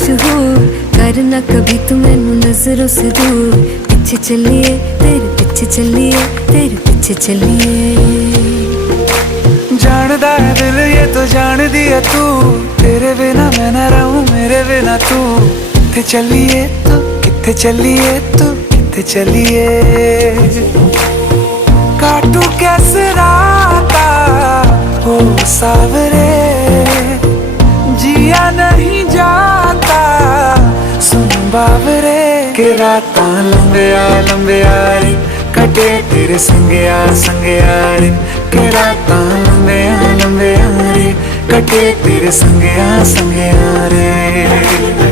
मशहूर, करना कभी तू मैनू नजरों से दूर। पीछे चलिए तेरे पीछे चलिए, तेरे पीछे चलिए। जानदा है दिल ये तो जान दिया तू, तेरे बिना मैं न रहूं मेरे बिना तू। किथे चलिए तू, किथे चलिए तू, किथे चलिए। काटू कैसे राता हो सावरे, जिया नहीं जाता सुन बावरे। के राता लंबिया लंबिया रे, कटे तेरे संगया संगया रे। के राता लंबिया लंबिया रे, कटे तेरे संगया संगया रे।